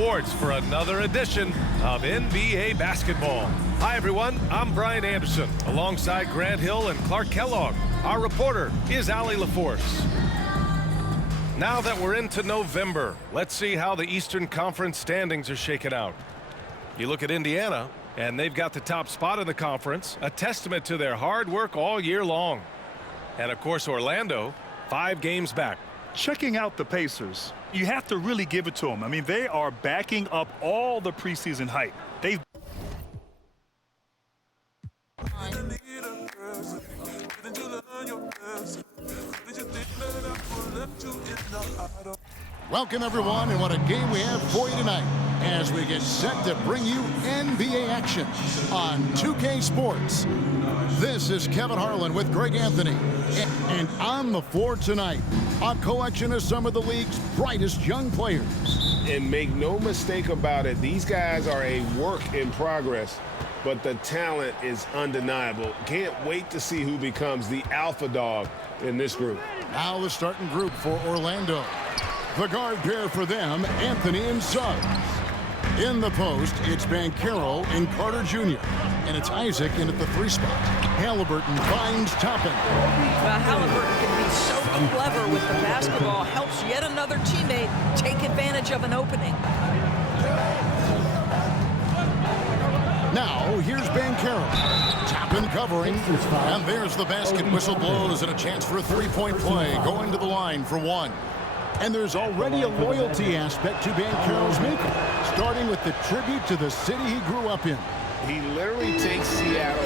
Sports for another edition of NBA basketball. Hi, everyone. I'm Brian Anderson, alongside Grant Hill and Clark Kellogg. Our reporter is Allie LaForce. Now that we're into November, let's see how the Eastern Conference standings are shaken out. You look at Indiana, and they've got the top spot in the conference, a testament to their hard work all year long. And, of course, Orlando, 5 games back. Checking out the Pacers, you have to really give it to them. I mean, they are backing up all the preseason hype. They've Welcome, everyone, and what a game we have for you tonight as we get set to bring you NBA action on 2K Sports. This is Kevin Harlan with Greg Anthony, and on the floor tonight, a collection of some of the league's brightest young players. And make no mistake about it, these guys are a work in progress, but the talent is undeniable. Can't wait to see who becomes the alpha dog in this group. Now the starting group for Orlando. The guard pair for them, Anthony and Suggs. In the post, it's Banchero and Carter Jr. And it's Isaac in at the 3 spot. Halliburton finds Toppin. Well, Halliburton can be so clever with the basketball. Helps yet another teammate take advantage of an opening. Now, here's Banchero. Toppin covering. And there's the basket. Whistle blows and a chance for a 3-point play. Going to the line for 1. And there's already a loyalty aspect to Banchero's making, starting with the tribute to the city he grew up in. He literally takes Seattle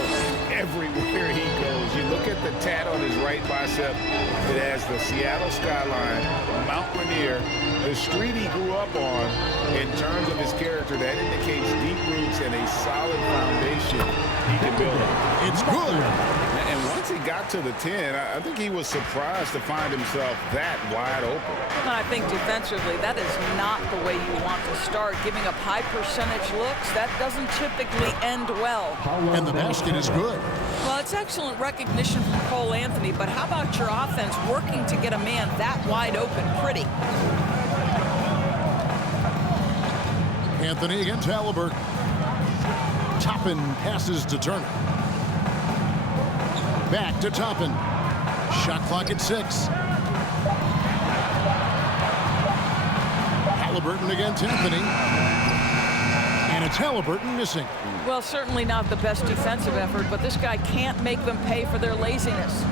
everywhere he goes. You look at the tat on his right bicep. It has the Seattle skyline, Mount Rainier, the street he grew up on. In terms of his character, that indicates deep roots and a solid foundation he can build on. It's good. And once he got to the 10, I think he was surprised to find himself that wide open. And I think defensively, that is not the way you want to start. Giving up high percentage looks, that doesn't typically end well. And the basket is good. Well, it's excellent recognition from Cole Anthony, but how about your offense working to get a man that wide open? Pretty. Anthony against Halliburton. Toppin passes to Turner. Back to Toppin. Shot clock at 6. Halliburton against Anthony. And it's Halliburton missing. Well, certainly not the best defensive effort, but this guy can't make them pay for their laziness.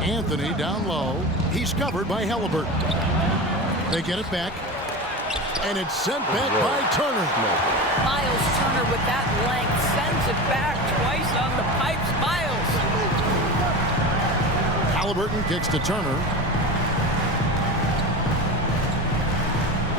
Anthony down low. He's covered by Halliburton. They get it back. And it's sent back by Turner. Miles Turner with that length sends it back twice on the pipes. Miles. Halliburton kicks to Turner.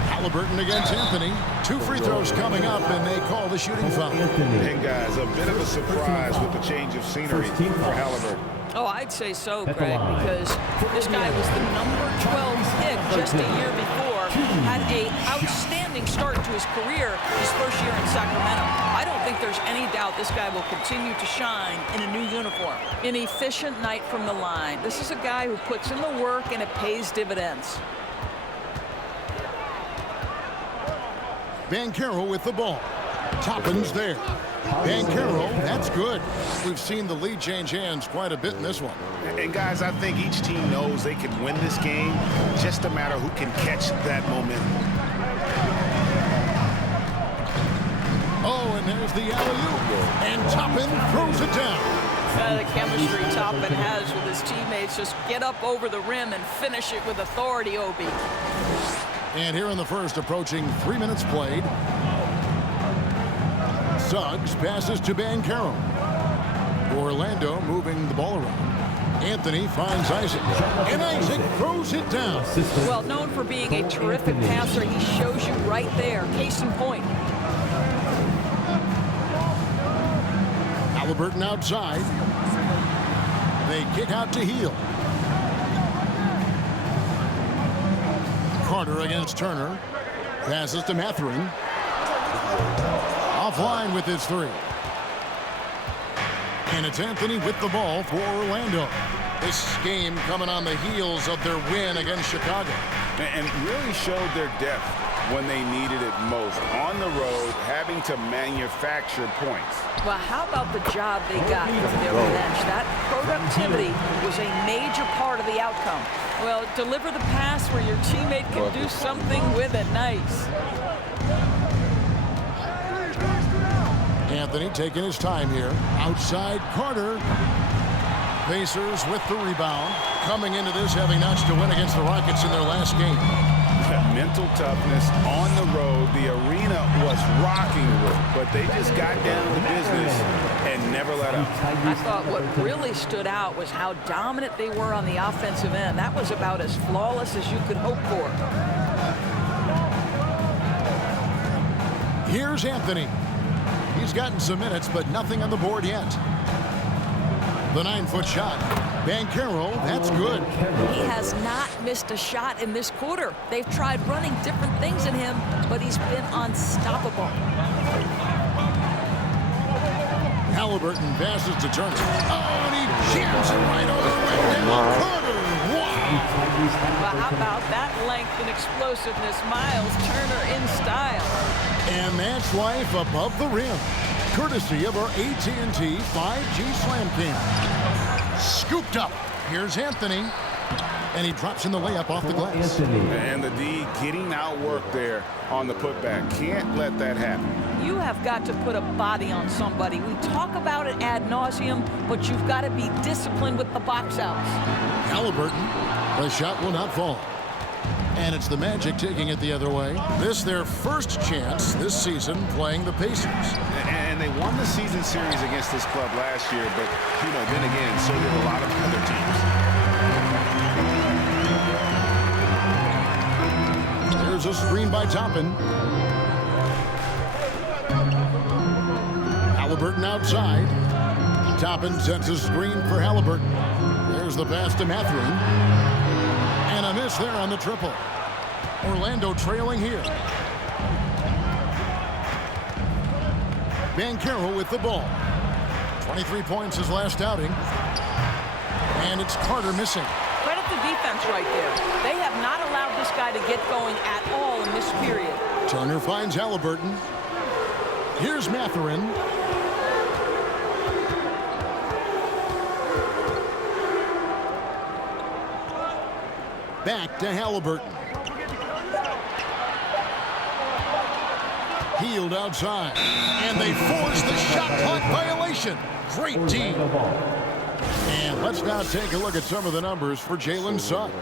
Halliburton against Anthony. 2 free throws coming up, and they call the shooting foul. And guys, a bit of a surprise with the change of scenery for Halliburton. Oh, I'd say so, Greg, because this guy was the number 12 pick just a year before. Had an outstanding start to his career his first year in Sacramento. I don't think there's any doubt this guy will continue to shine in a new uniform. An efficient night from the line. This is a guy who puts in the work and it pays dividends. Banchero with the ball. Toppin's there. Banchero, that's good. We've seen the lead change hands quite a bit in this one. And guys, I think each team knows they can win this game. Just a matter who can catch that momentum. Oh, and there's the alley-oop. And Toppin throws it down. The chemistry Toppin has with his teammates. Just get up over the rim and finish it with authority, Obi. And here in the first, approaching 3 minutes played. Suggs passes to Banchero. Orlando moving the ball around. Anthony finds Isaac. And Isaac throws it down. Well, known for being a terrific passer, he shows you right there. Case in point. Halliburton outside. They kick out to Hield. Carter against Turner. Passes to Mathurin. Offline with his 3. And it's Anthony with the ball for Orlando. This game coming on the heels of their win against Chicago. and really showed their depth when they needed it most. On the road, having to manufacture points. Well, how about the job they got from their bench? That productivity was a major part of the outcome. Well, deliver the pass where your teammate can do something with it. Nice. Anthony taking his time here. Outside Carter. Pacers with the rebound. Coming into this having notched a win against the Rockets in their last game. Mental toughness on the road. The arena was rocking with, but they just got down to business and never let up. I thought what really stood out was how dominant they were on the offensive end. That was about as flawless as you could hope for. Here's Anthony. He's gotten some minutes, but nothing on the board yet. The 9-foot shot. Banchero, that's good. He has not missed a shot in this quarter. They've tried running different things in him, but he's been unstoppable. Halliburton passes to Turner. Oh, and he jams it right over the rim. Carter, wow. Well, how about that length and explosiveness? Miles Turner in style. And that's life above the rim. Courtesy of our AT&T 5G Slam Cam. Scooped up. Here's Anthony. And he drops in the layup off the glass. And the D getting outworked there on the putback. Can't let that happen. You have got to put a body on somebody. We talk about it ad nauseum, but you've got to be disciplined with the box outs. Halliburton. The shot will not fall. And it's the Magic taking it the other way. This their first chance this season playing the Pacers. And they won the season series against this club last year, but, you know, then again, so did a lot of other teams. There's a screen by Toppin. Halliburton outside. Toppin sets a screen for Halliburton. There's the pass to Mathurin. And a miss there on the triple. Orlando trailing here. Banchero with the ball. 23 points his last outing. And it's Carter missing. Credit the defense right there. They have not allowed this guy to get going at all in this period. Turner finds Halliburton. Here's Mathurin. Back to Halliburton. Healed outside. And they force the shot clock violation. Great team. And let's now take a look at some of the numbers for Jalen Suggs.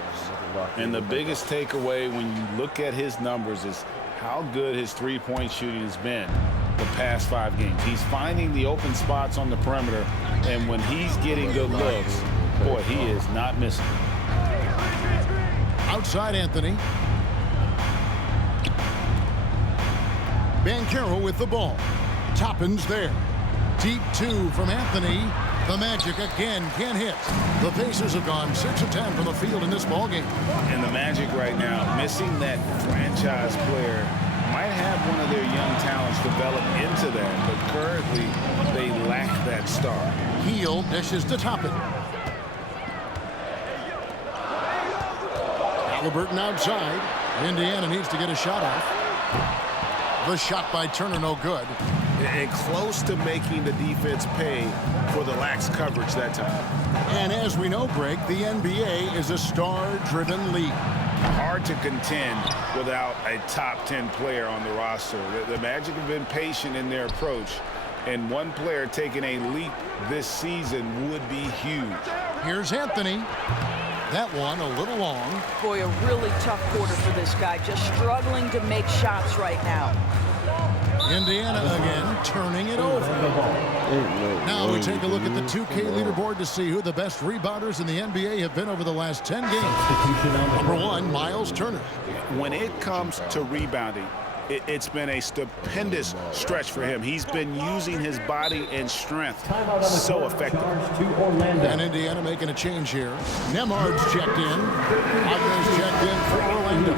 And the biggest takeaway when you look at his numbers is how good his three-point shooting has been the past 5 games. He's finding the open spots on the perimeter, and when he's getting good looks, boy, he is not missing. Outside Anthony. Banchero with the ball. Toppin's there. Deep 2 from Anthony. The Magic again can't hit. The Pacers have gone 6 of 10 from the field in this ballgame. And the Magic right now, missing that franchise player, might have one of their young talents develop into that, but currently they lack that star. Heel dishes to Toppin. Halliburton outside. Indiana needs to get a shot off. The shot by Turner no good. And close to making the defense pay for the lax coverage that time. And as we know, Greg, the NBA is a star-driven league. Hard to contend without a top 10 player on the roster. The Magic have been patient in their approach, and one player taking a leap this season would be huge. Here's Anthony. That one a little long. Boy, a really tough quarter for this guy. Just struggling to make shots right now. Indiana again turning it over. Now we take a look at the 2K leaderboard to see who the best rebounders in the NBA have been over the last 10 games. Number 1, Miles Turner. When it comes to rebounding, it's been a stupendous stretch for him. He's been using his body and strength so effectively. And Indiana making a change here. Nembhard's checked in. Wagner's checked in for Orlando.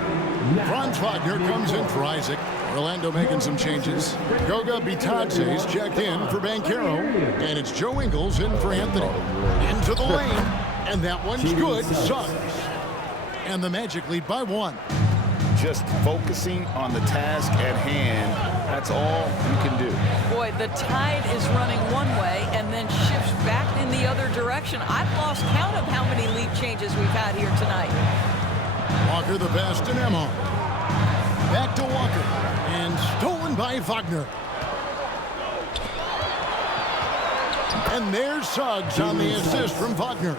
Franz Wagner comes in for Isaac. Orlando making some changes. Goga Bitadze's checked in for Banchero. And it's Joe Ingles in for Anthony. Into the lane. And that one's good. Suggs. And the Magic lead by 1. Just focusing on the task at hand, that's all you can do. Boy, the tide is running one way and then shifts back in the other direction. I've lost count of how many lead changes we've had here tonight. Walker the pass to Nembhard. Back to Walker. And stolen by Wagner. And there's Suggs on the assist from Wagner.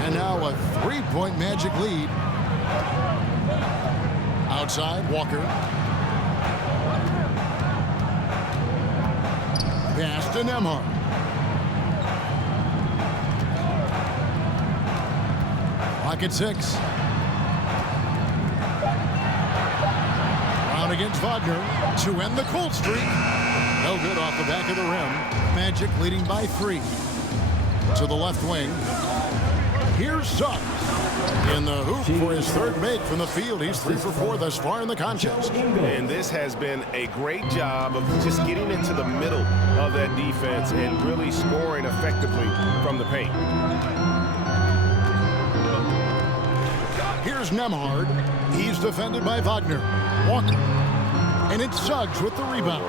And now a 3-point Magic lead. Outside, Walker. Pass to Nembhard. Clock at 6. Brown against Wagner to end the cold streak. No good off the back of the rim. Magic leading by 3. To the left wing. Here's Suggs. In the hoop for his third make from the field. He's 3 for 4 thus far in the contest. And this has been a great job of just getting into the middle of that defense and really scoring effectively from the paint. Here's Nembhard. He's defended by Wagner. Walker. And it's Suggs with the rebound.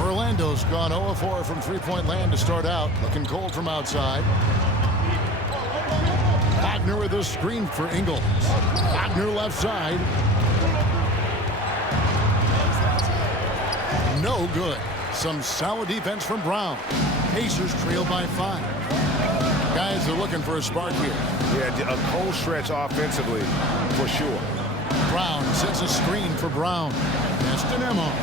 Orlando's gone 0-4 from three-point land to start out. Looking cold from outside. Wagner with a screen for Ingles. Wagner left side. No good. Some solid defense from Brown. Pacers trail by 5. Guys are looking for a spark here. Yeah, a cold stretch offensively, for sure. Brown sets a screen for Brown. That's to Nembhard.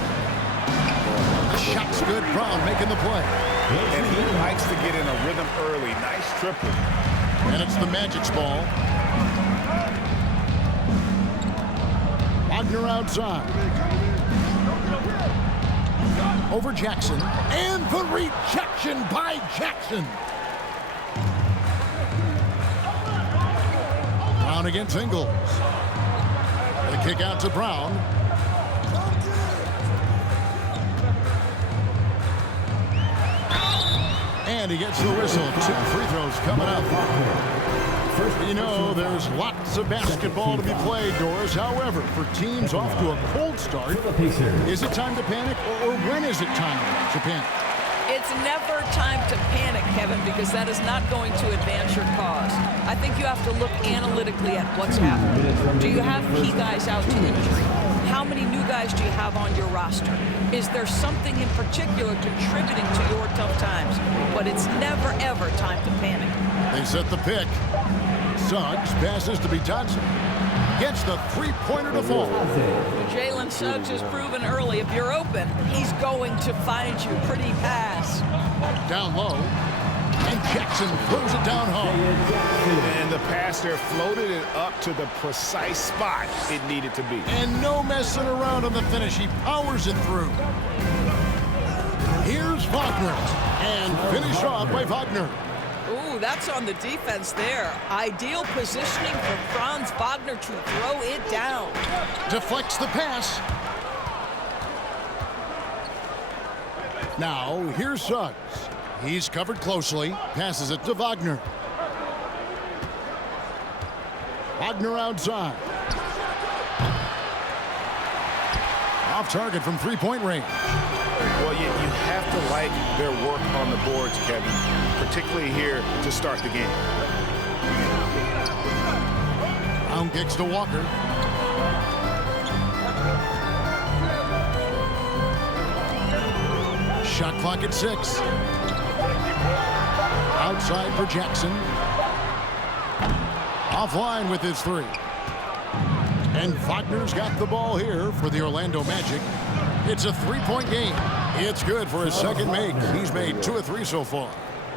The shot's good. Brown making the play. And he likes to get in a rhythm early. Nice triple. And it's the Magic's ball. Wagner outside. Over Jackson. And the rejection by Jackson. Brown against Ingles. The kick out to Brown. And he gets the whistle. 2 free throws coming up. You know, there's lots of basketball to be played, Doris. However, for teams off to a cold start, is it time to panic, or when is it time to panic? It's never time to panic, Kevin, because that is not going to advance your cause. I think you have to look analytically at what's happening. Do you have key guys out to injury? How many new guys do you have on your roster? Is there something in particular contributing to your tough times? But it's never, ever time to panic. They set the pick. Suggs passes to Bitadze. Gets the three-pointer to fall. Jalen Suggs has proven early, if you're open, he's going to find you. Pretty pass. Down low. And Jackson throws it down home. And the pass there floated it up to the precise spot it needed to be. And no messing around on the finish. He powers it through. Here's Wagner. And finish off by Wagner. Ooh, that's on the defense there. Ideal positioning for Franz Wagner to throw it down. Deflects the pass. Now, here's Suggs. He's covered closely. Passes it to Wagner. Wagner outside. Off target from three-point range. Well, you have to like their work on the boards, Kevin, particularly here to start the game. Brown kicks to Walker. Shot clock at 6. Outside for Jackson. Offline with his 3. And Wagner's got the ball here for the Orlando Magic. It's a 3-point game. It's good for his second make. He's made 2 of 3 so far.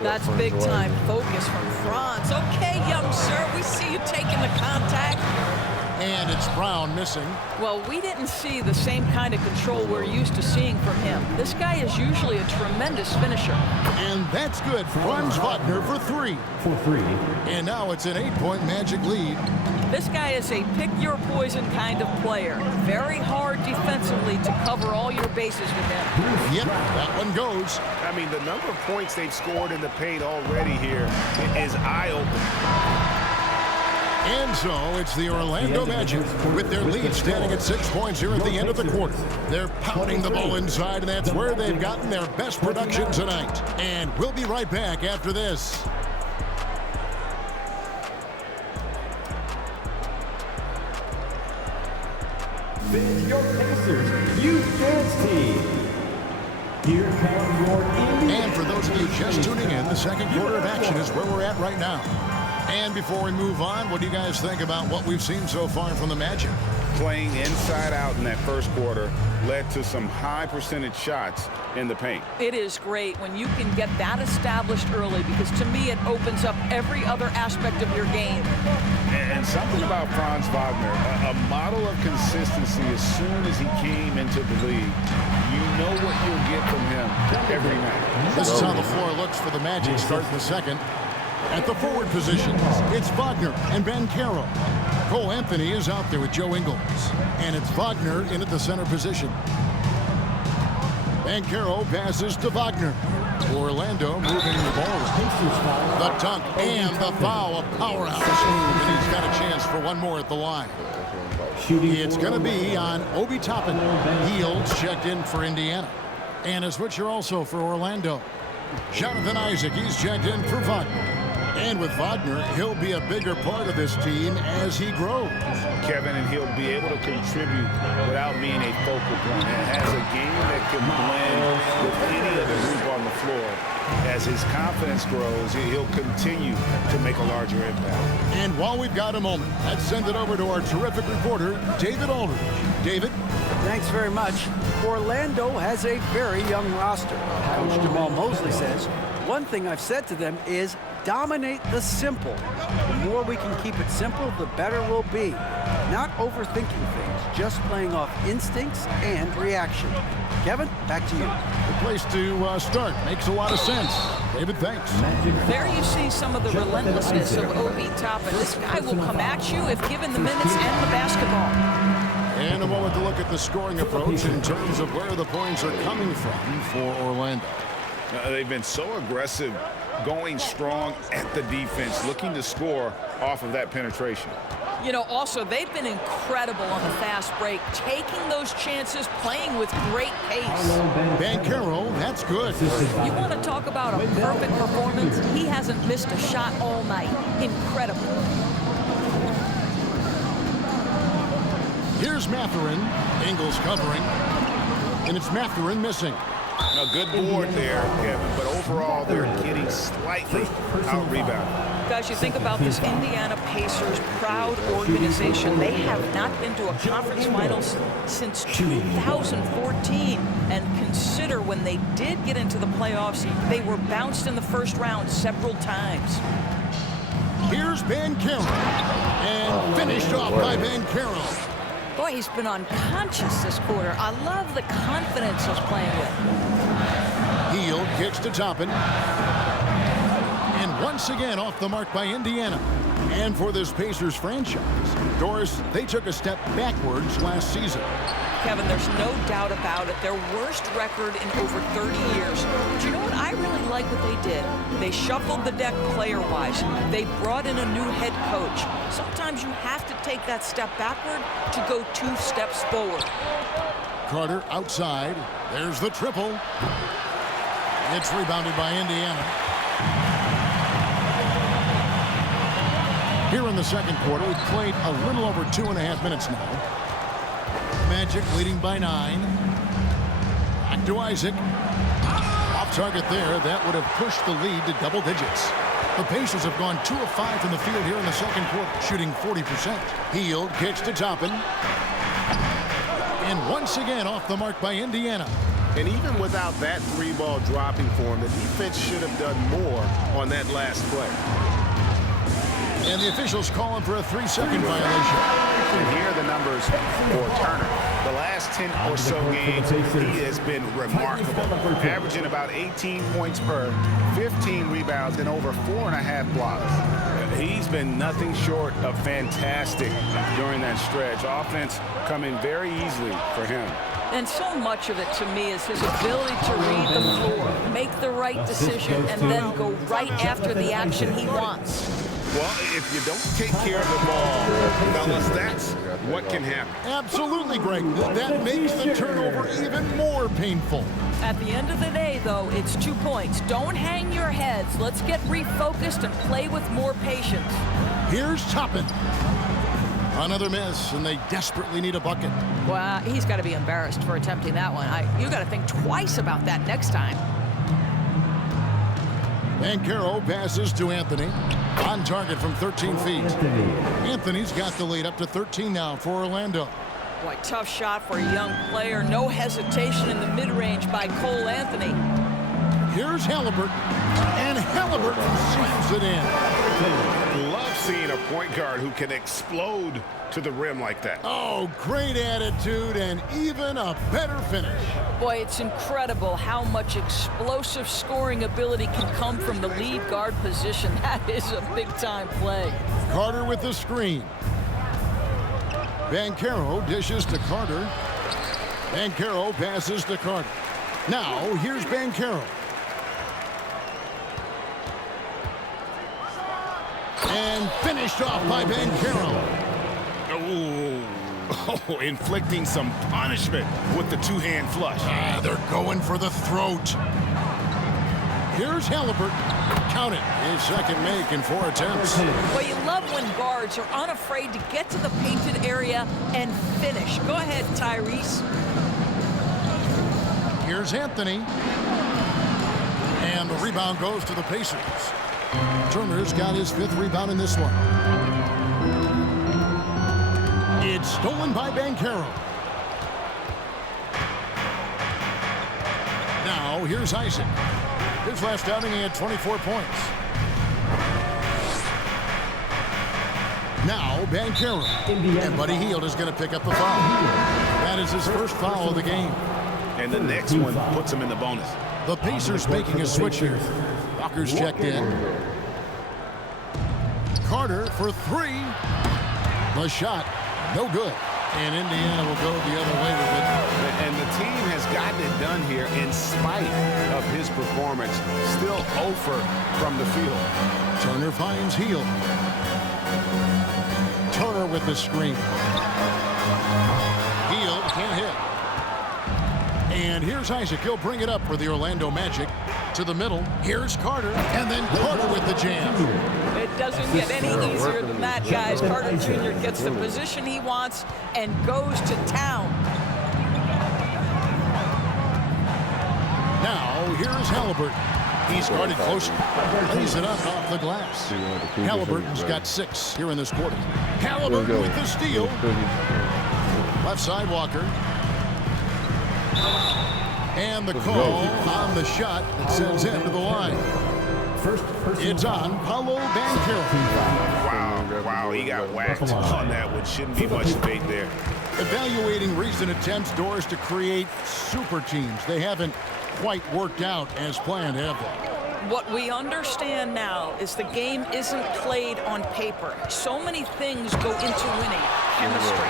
That's big-time focus from Franz. Okay, young sir, we see you taking the contact. And it's Brown missing. Well, we didn't see the same kind of control we're used to seeing from him. This guy is usually a tremendous finisher. And that's good. Franz Wagner for 3. And now it's an 8-point Magic lead. This guy is a pick-your-poison kind of player. Very hard defensively to cover all your bases with him. Yep, that one goes. I mean, the number of points they've scored in the paint already here is eye-opening. And so it's the Orlando Magic with their lead standing at 6 points here at the end of the quarter. They're pounding the ball inside, and that's where they've gotten their best production tonight. And we'll be right back after this. This is your Pacers Youth Dance Team. Here come your And for those of you just tuning in, the second quarter of action is where we're at right now. And before we move on, what do you guys think about what we've seen so far from the Magic? Playing inside out in that first quarter led to some high percentage shots in the paint. It is great when you can get that established early, because to me it opens up every other aspect of your game. And something about Franz Wagner, a model of consistency. As soon as he came into the league, you know what you'll get from him every night. This is how the floor looks for the Magic starting the second. At the forward positions, it's Wagner and Banchero. Cole Anthony is out there with Joe Ingles. And it's Wagner in at the center position. Banchero passes to Wagner. Orlando moving the ball. The dunk and the foul, a powerhouse move, and he's got a chance for one more at the line. It's going to be on Obi Toppin. Hield checked in for Indiana. And a switcher also for Orlando. Jonathan Isaac, he's checked in for Wagner. And with Wagner, he'll be a bigger part of this team as he grows. Kevin, and he'll be able to contribute without being a focal point. And has a game that can blend with any other group on the floor. As his confidence grows, he'll continue to make a larger impact. And while we've got a moment, let's send it over to our terrific reporter, David Aldridge. David? Thanks very much. Orlando has a very young roster. Coach Jamal Mosley says, one thing I've said to them is dominate the simple. The more we can keep it simple, the better we'll be. Not overthinking things, just playing off instincts and reaction. Kevin, back to you. The place to start. Makes a lot of sense. David, thanks. There you see some of the relentlessness of Obi Toppin. This guy will come at you if given the minutes and the basketball. And a moment to look at the scoring approach in terms of where the points are coming from for Orlando. They've been so aggressive, going strong at the defense, looking to score off of that penetration. You know, also, they've been incredible on the fast break, taking those chances, playing with great pace. Banchero, that's good. You want to talk about a perfect performance? He hasn't missed a shot all night. Incredible. Here's Mathurin. Ingles covering. And it's Mathurin missing. A good board there, Kevin, but overall they're getting slightly out-rebounded. Guys, you think about this Indiana Pacers proud organization. They have not been to a conference finals since 2014. And consider when they did get into the playoffs, they were bounced in the first round several times. Here's Banchero. And finished off by Banchero. Boy, he's been unconscious this quarter. I love the confidence he's playing with. Hield kicks to Toppin. And once again off the mark by Indiana. And for this Pacers franchise, Doris, they took a step backwards last season. Kevin, there's no doubt about it. Their worst record in over 30 years. But you know what? I really like what they did. They shuffled the deck player-wise. They brought in a new head coach. Sometimes you have to take that step backward to go 2 steps forward. Carter outside. There's the triple. It's rebounded by Indiana. Here in the second quarter, we've played a little over 2.5 minutes now. Magic leading by 9. Back to Isaac. Off target there. That would have pushed the lead to double digits. The Pacers have gone 2 of 5 from the field here in the second quarter, shooting 40%. Hield kicks to Toppin. And once again off the mark by Indiana. And even without that 3-ball dropping for him, the defense should have done more on that last play. And the officials calling for a 3-second violation. And here are the numbers for Turner. The last 10 or so games, he has been remarkable, averaging about 18 points per, 15 rebounds, and over 4.5 blocks. He's been nothing short of fantastic during that stretch. Offense coming very easily for him. And so much of it, to me, is his ability to read the floor, make the right decision, and then go right after the action he wants. Well, if you don't take care of the ball, fellas, that's what can happen. Absolutely, Greg. That makes the turnover even more painful. At the end of the day, though, it's 2 points. Don't hang your heads. Let's get refocused and play with more patience. Here's Toppin. Another miss, and they desperately need a bucket. Well, he's got to be embarrassed for attempting that one. You got to think twice about that next time. Banchero passes to Anthony. On target from 13 feet. Anthony's got the lead up to 13 now for Orlando. Boy, tough shot for a young player. No hesitation in the mid-range by Cole Anthony. Here's Halliburton, and Halliburton slams it in. Love seeing a point guard who can explode to the rim like that. Oh, great attitude and even a better finish. Boy, it's incredible how much explosive scoring ability can come from the lead guard position. That is a big-time play. Carter with the screen. Banchero dishes to Carter. Banchero passes to Carter. Now, here's Banchero. And finished off by Banchero. Oh, inflicting some punishment with the two-hand flush. They're going for the throat. Here's Halliburton. Count it. His second make in 4 attempts. Well, you love when guards are unafraid to get to the painted area and finish. Go ahead, Tyrese. Here's Anthony. And the rebound goes to the Pacers. Turner's got his 5th rebound in this one. It's stolen by Banchero. Now, here's Isaac. His last outing, he had 24 points. Now, Banchero. And Buddy Hield is going to pick up the foul. That is his first foul of the game. And the next one puts him in the bonus. The Pacers making a switch here. Walker's checked in. Carter for 3. The shot, no good. And Indiana will go the other way with it. And the team has gotten it done here in spite of his performance. Still 0 from the field. Turner finds Hield. Turner with the screen. Hield can't hit. And here's Isaac. He'll bring it up for the Orlando Magic. To the middle. Here's Carter. And then Carter with the jam. It doesn't get any easier than that, guys. Carter Jr. gets the position he wants and goes to town. Now, here's Halliburton. He's guarded closely. Lays it up off the glass. Halliburton's got 6 here in this quarter. Halliburton with the steal. Left side, Walker. And the call on the shot that sends him to the line. It's on Paolo Banchero. Wow, he got whacked on that one. Shouldn't be much debate there. Evaluating recent attempts, Doris, to create super teams. They haven't quite worked out as planned, have they? What we understand now is the game isn't played on paper. So many things go into winning. Chemistry,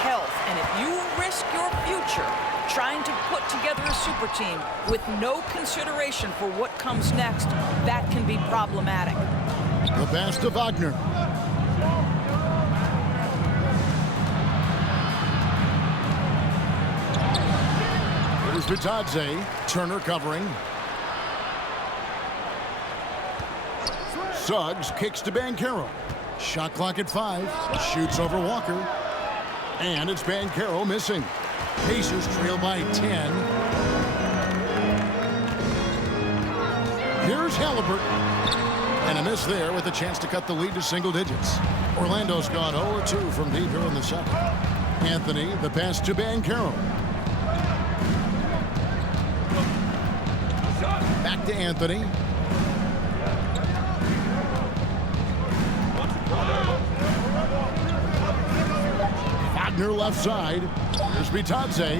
health, and if you risk your future trying to put together a super team with no consideration for what comes next, that can be problematic. The pass to Wagner. Here's Bitadze. Turner covering. Suggs kicks to Banchero. Shot clock at 5. Shoots over Walker. And it's Banchero missing. Pacers trail by 10. Here's Halliburton. And a miss there with a chance to cut the lead to single digits. Orlando's gone 0-2 from deep here in the second. Anthony, the pass to Banchero. Back to Anthony. Wagner left side. Here's Bitadze.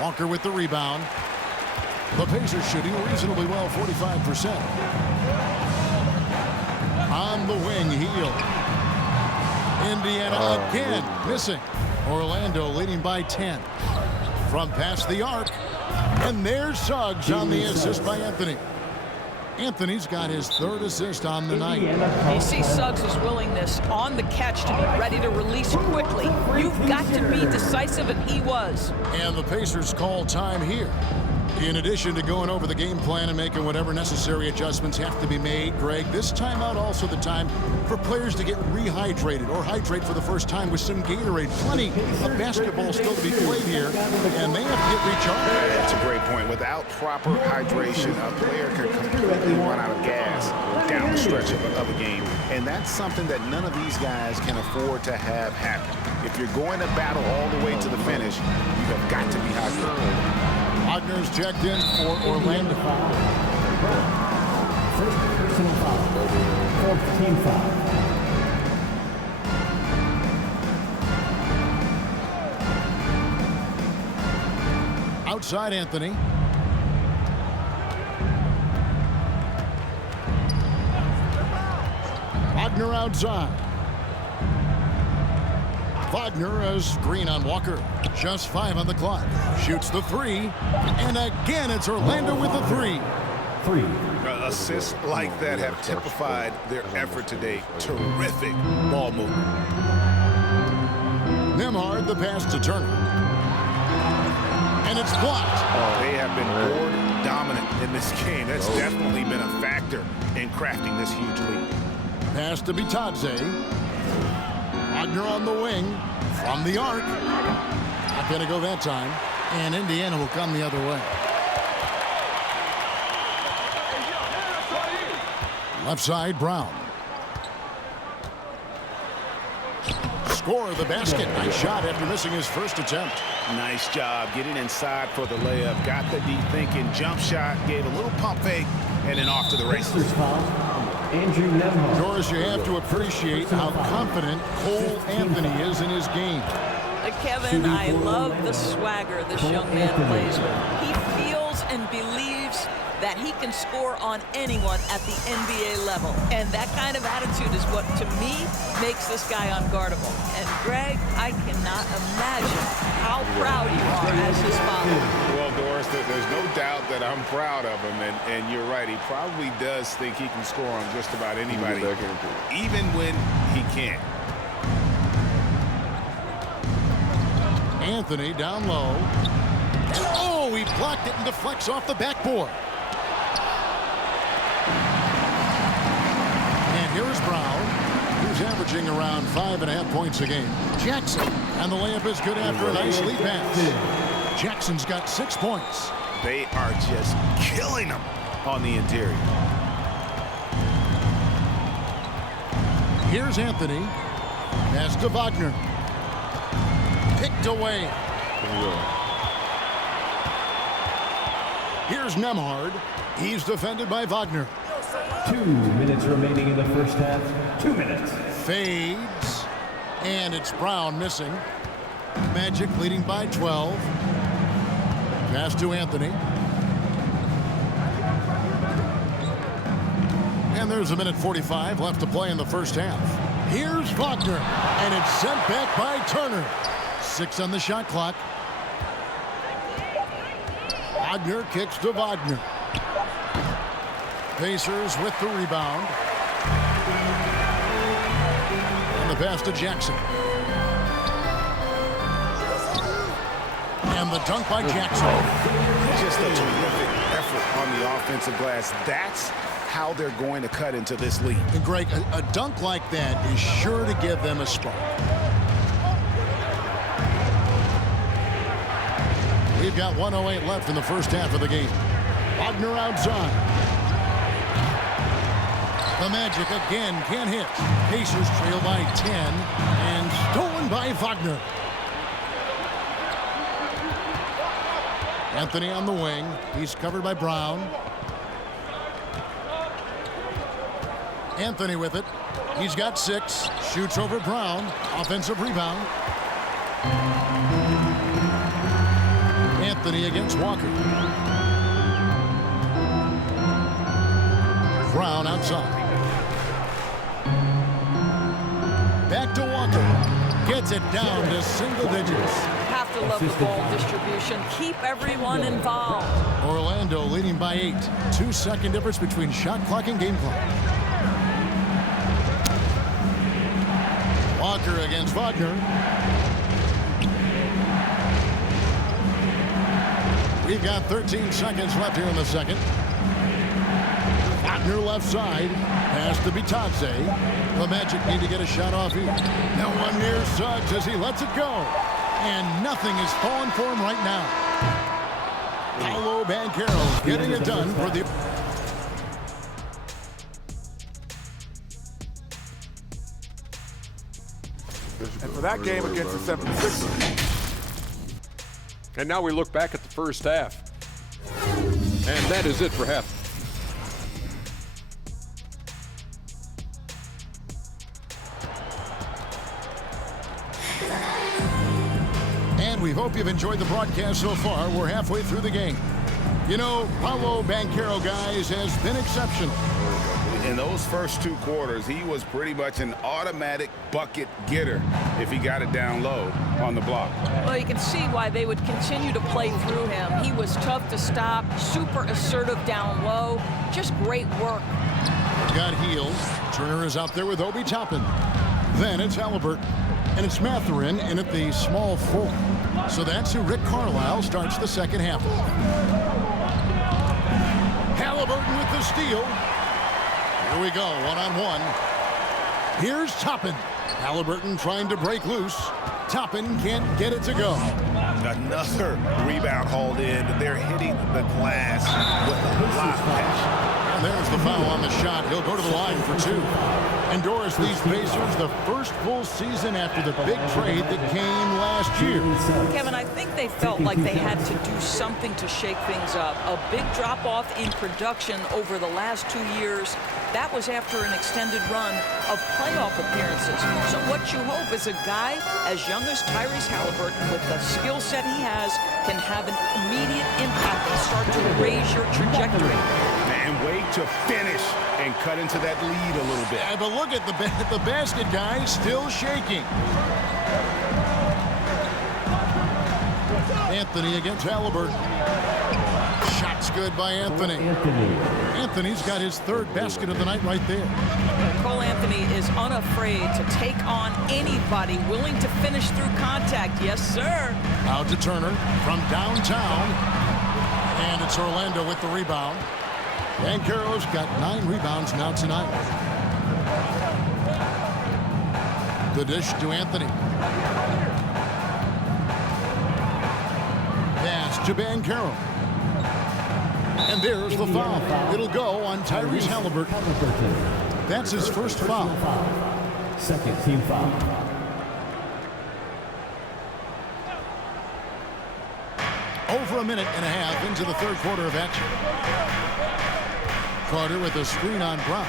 Walker with the rebound. The Pacers shooting reasonably well, 45%. On the wing, Hield. Indiana again missing. Orlando leading by 10. From past the arc. And there's Suggs on the assist by Anthony. Anthony's got his 3rd assist on the night. You see Suggs' willingness on the catch to be ready to release quickly. You've got to be decisive, and he was. And the Pacers call time here. In addition to going over the game plan and making whatever necessary adjustments have to be made, Greg, this timeout also the time for players to get rehydrated or hydrate for the first time with some Gatorade. Plenty of basketball still to be played here, and they have to get recharged. That's a great point. Without proper hydration, a player can completely run out of gas down the stretch of a game. And that's something that none of these guys can afford to have happen. If you're going to battle all the way to the finish, you have got to be hydrated. Wagner's checked in for Orlando. First personal foul. 4th team foul. Outside Anthony. Wagner outside. Wagner has Green on Walker. Just 5 on the clock. Shoots the 3. And again, it's Orlando with the 3. 3. Assists like that have typified their effort today. Terrific ball movement. Nembhard, the pass to Turner. And it's blocked. They have been board dominant in this game. That's definitely been a factor in crafting this huge lead. Pass to Bitadze. Wagner on the wing from the arc. Not going to go that time. And Indiana will come the other way. Left side, Brown. Score the basket. Nice shot after missing his first attempt. Nice job getting inside for the layup. Got the deep thinking jump shot. Gave a little pump fake. And then off to the races. Andrew Nembhard. Doris, you have to appreciate how confident Cole Anthony is in his game. Kevin, I love the swagger this young man plays with. He feels and believes that he can score on anyone at the NBA level. And that kind of attitude is what, to me, makes this guy unguardable. And, Greg, I cannot imagine how proud you are as his father. Well, Doris, there's no doubt that I'm proud of him. And you're right, he probably does think he can score on just about anybody, even when he can't. Anthony down low. And oh, he blocked it and deflects off the backboard. And here's Brown, who's averaging around 5.5 points a game. Jackson, and the layup is good after a nice lead pass. Jackson's got 6 points. They are just killing him on the interior. Here's Anthony. Pass to Wagner. Picked away. Here's Nembhard. He's defended by Wagner. 2 minutes remaining in the first half. 2 minutes. Fades. And it's Brown missing. Magic leading by 12. Pass to Anthony. And there's 1:45 left to play in the first half. Here's Wagner. And it's sent back by Turner. 6 on the shot clock. Wagner kicks to Wagner. Pacers with the rebound. And the pass to Jackson. And the dunk by Jackson. Just a terrific effort on the offensive glass. That's how they're going to cut into this lead. And Greg, a dunk like that is sure to give them a spark. We've got 1:08 left in the first half of the game. Wagner outside. The Magic again can't hit. Pacers trail by 10 and stolen by Wagner. Anthony on the wing. He's covered by Brown. Anthony with it. He's got 6. Shoots over Brown. Offensive rebound. Anthony against Walker. Brown outside. Back to Walker. Gets it down to single digits. Have have to love the ball distribution. Keep everyone involved. Orlando leading by 8. 2-second difference between shot clock and game clock. Walker against Wagner. We've got 13 seconds left here in the second. Wagner left side. Pass to Bitadze. The Magic need to get a shot off here. No one near Suggs as he lets it go. And nothing is falling for him right now. Paolo Banchero getting it done for the... And for that game against the 76ers. And now we look back at the first half. And that is it for half. And we hope you've enjoyed the broadcast so far. We're halfway through the game. You know, Paolo Banchero, guys, has been exceptional. In those first 2 quarters, he was pretty much an automatic bucket getter if he got it down low on the block. Well, you can see why they would continue to play through him. He was tough to stop, super assertive down low, just great work. Got healed. Turner is out there with Obi Toppin. Then it's Halliburton. And it's Mathurin in at the small 4. So that's who Rick Carlisle starts the second half. Halliburton with the steal. Here we go, one-on-one. Here's Toppin. Halliburton trying to break loose. Toppin can't get it to go. Another rebound hauled in. They're hitting the glass with a lot of passion. And there's the foul on the shot. He'll go to the line for 2. And Doris, these Pacers, the first full season after the big trade that came last year. Kevin, I think they felt like they had to do something to shake things up. A big drop-off in production over the last 2 years. That was after an extended run of playoff appearances. So what you hope is a guy as young as Tyrese Halliburton, with the skill set he has, can have an immediate impact and start to raise your trajectory. And wait to finish and cut into that lead a little bit. Yeah, but look at the basket, guys, still shaking. Anthony against Halliburton. Shot's good by Anthony. Anthony's got his 3rd basket of the night right there. Cole Anthony is unafraid to take on anybody willing to finish through contact. Yes, sir. Out to Turner from downtown. And it's Orlando with the rebound. Banchero's got 9 rebounds now tonight. The dish to Anthony. Pass to Banchero. And there's the foul. It'll go on Tyrese Halliburton. That's his first foul. Second team foul. Over a minute and a half into the 3rd quarter of action. Carter with a screen on Brown.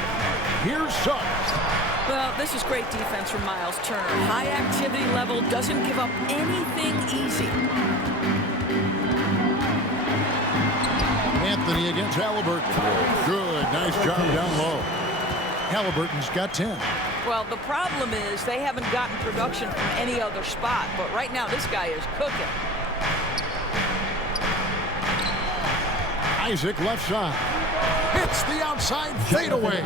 Here's Suggs. Well, this is great defense from Miles Turner. High activity level, doesn't give up anything easy. Anthony against Halliburton. Good, nice job down low. Halliburton's got 10. Well, the problem is they haven't gotten production from any other spot, but right now this guy is cooking. Isaac left side. Hits the outside fadeaway.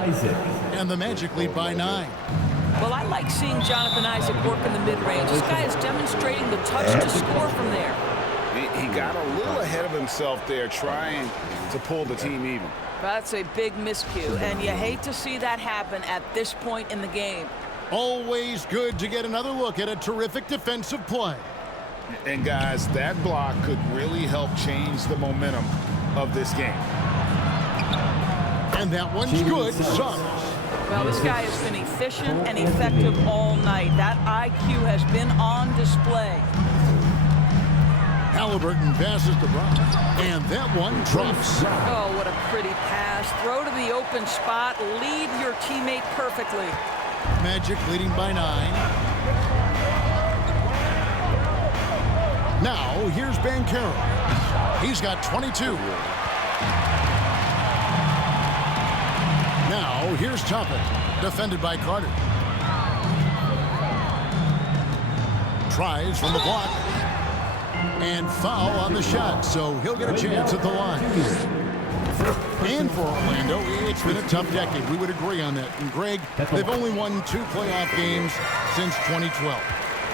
And the Magic lead by 9. Well, I like seeing Jonathan Isaac work in the mid-range. This guy is demonstrating the touch to score from there. He got a little ahead of himself there, trying to pull the team even. That's a big miscue, and you hate to see that happen at this point in the game. Always good to get another look at a terrific defensive play. And guys, that block could really help change the momentum of this game. And that one's good. Suggs. Well, this guy has been efficient and effective all night. That IQ has been on display. Halliburton passes to Brown. And that one drops. Oh, what a pretty pass. Throw to the open spot. Lead your teammate perfectly. Magic leading by 9. Now, here's Banchero. He's got 22. Now, here's Toppin. Defended by Carter. Tries from the block. And foul on the shot, so he'll get a chance at the line. And for Orlando, it's been a tough decade. We would agree on that. And Greg, they've only won 2 playoff games since 2012.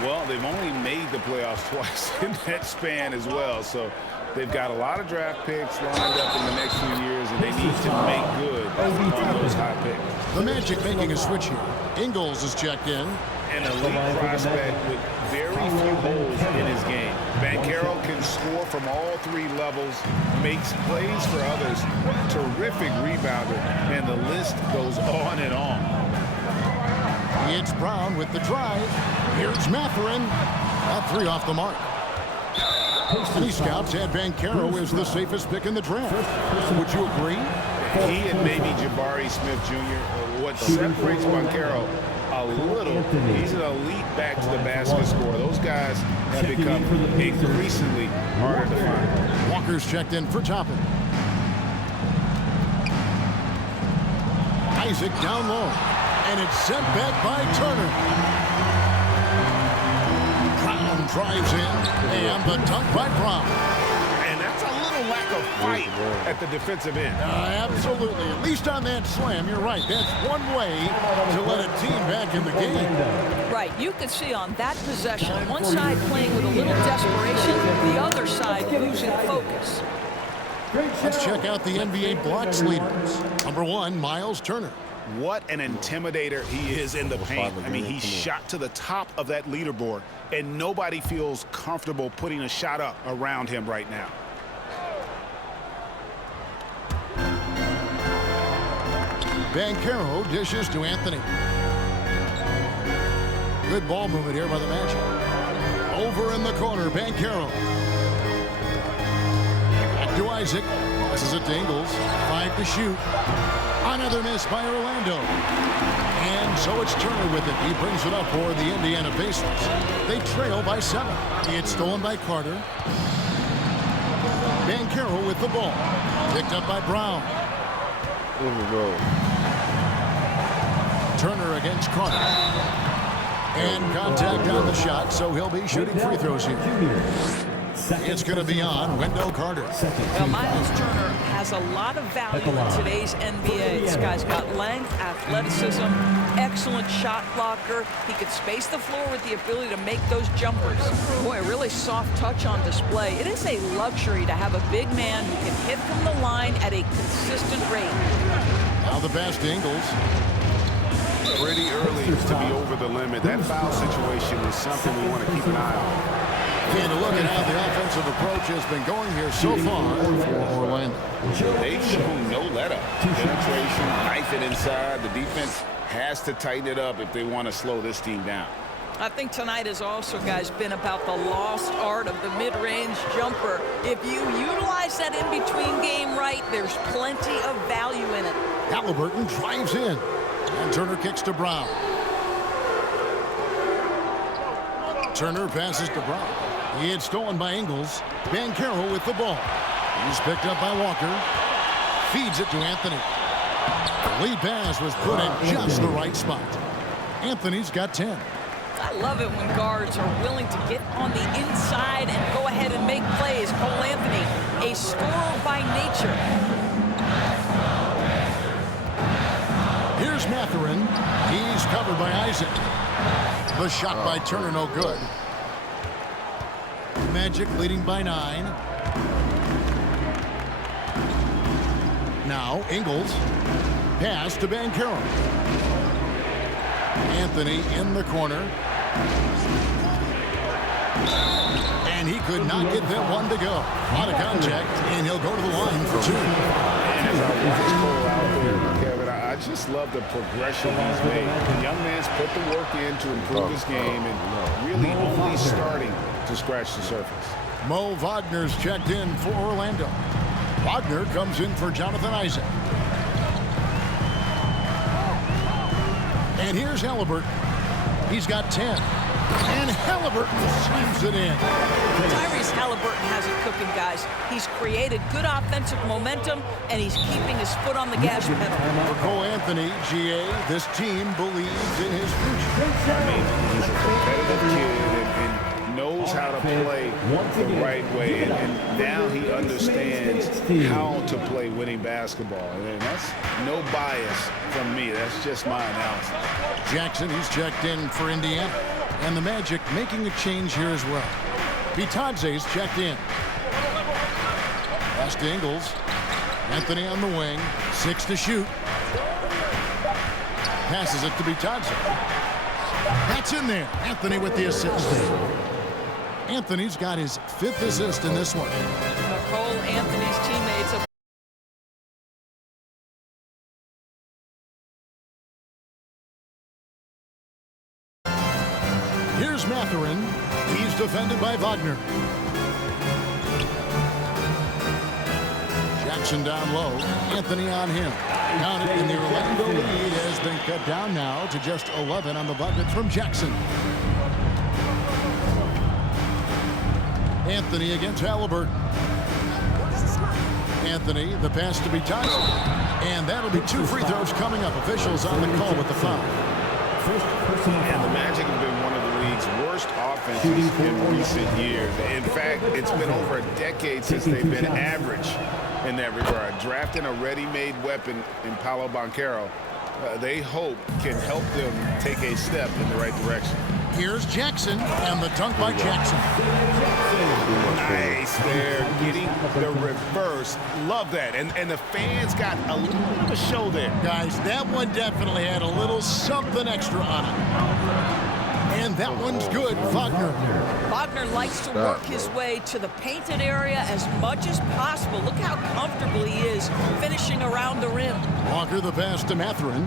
Well, they've only made the playoffs twice in that span as well. So they've got a lot of draft picks lined up in the next few years, and they need to make good on those high picks. The Magic making a switch here. Ingles is checked in. An elite prospect with very few holes in his game. Banchero can score from all 3 levels, makes plays for others, terrific rebounder, and the list goes on and on. It's Brown with the drive. Here's Mathurin. A 3 off the mark. Many scouts had Banchero as the safest pick in the draft. Would you agree? He and maybe Jabari Smith Jr. What separates Banchero a little, he's an elite back to the basket scorer. Those guys have become increasingly harder to find. Walker's checked in for Toppin. Isaac down low. And it's sent back by Turner. Brown drives in. And the dunk by Brown. And that's a little lack of fight at the defensive end. Absolutely. At least on that slam, you're right. That's one way to let a team back in the game. Right. You could see on that possession, one side playing with a little desperation, the other side losing focus. Let's check out the NBA blocks leaders. Number 1, Miles Turner. What an intimidator he is in the paint. I mean, he's shot to the top of that leaderboard, and nobody feels comfortable putting a shot up around him right now. Banchero dishes to Anthony. Good ball movement here by the Magic. Over in the corner, Banchero. Back to Isaac. Passes it to Ingles. 5 to shoot. Another miss by Orlando. And so it's Turner with it. He brings it up for the Indiana Pacers. They trail by 7. It's stolen by Carter. Banchero with the ball. Picked up by Brown. Turner against Carter. And contact on the shot, so he'll be shooting free throws here. It's going to be on Wendell Carter. Well, Miles Turner has a lot of value in today's NBA. This guy's got length, athleticism, excellent shot blocker. He could space the floor with the ability to make those jumpers. Boy, a really soft touch on display. It is a luxury to have a big man who can hit from the line at a consistent rate. Now the pass to Ingles. Pretty early to be over the limit. That foul situation is something we want to keep an eye on. And a look at how the offensive approach has been going here so far for Orlando. They've shown no let-up. Penetration, knife it inside. The defense has to tighten it up if they want to slow this team down. I think tonight has also, guys, been about the lost art of the mid-range jumper. If you utilize that in-between game right, there's plenty of value in it. Halliburton drives in. And Turner kicks to Brown. Turner passes to Brown. He had stolen by Ingles. Banchero with the ball. He's picked up by Walker. Feeds it to Anthony. The lead pass was put in just the right spot. Anthony's got 10. I love it when guards are willing to get on the inside and go ahead and make plays. Cole Anthony, a scorer by nature. Here's Mathurin. He's covered by Isaac. The shot by Turner, no good. Magic leading by 9. Now Ingles. Pass to Banchero. Anthony in the corner. And he could not get that one to go. Out of contact, and he'll go to the line for 2. And as I watch Cole out there, Kevin, I just love the progression he's made. The young man's put the work in to improve his game and really only starting to scratch the surface. Mo Wagner's checked in for Orlando. Wagner comes in for Jonathan Isaac. And here's Halliburton. He's got 10. And Halliburton slams it in. Tyrese Halliburton has it cooking, guys. He's created good offensive momentum, and he's keeping his foot on the gas pedal. For Cole Anthony, GA, this team believes in his future. I mean, he's a competitive kid and knows how to play the right way, and now he understands how to play winning basketball. And that's no bias from me. That's just my analysis. Jackson, he's checked in for Indiana. And the Magic making a change here as well. Bitadze's checked in. Pass to Ingles. Anthony on the wing. 6 to shoot. Passes it to Bitadze. That's in there. Anthony with the assist. Anthony's got his 5th assist in this one. Cole Anthony's teammates have Here's Mathurin. He's defended by Wagner. Jackson down low. Anthony on him. Counted, and the Orlando lead has been cut down now to just 11 on the bucket from Jackson. Anthony against Halliburton. Anthony, the pass to Bitadze. And that'll be 2 free throws coming up. Officials on the call with the foul. And the Magic have been one of the league's worst offenses in recent years. In fact, it's been over a decade since they've been average in that regard. Drafting a ready-made weapon in Paolo Banchero, they hope can help them take a step in the right direction. Here's Jackson, and the dunk by Jackson. Nice there, getting the reverse. Love that. And the fans got a little bit of a show there. Guys, that one definitely had a little something extra on it. And that one's good, Wagner. Wagner likes to work his way to the painted area as much as possible. Look how comfortable he is finishing around the rim. Walker the pass to Mathurin.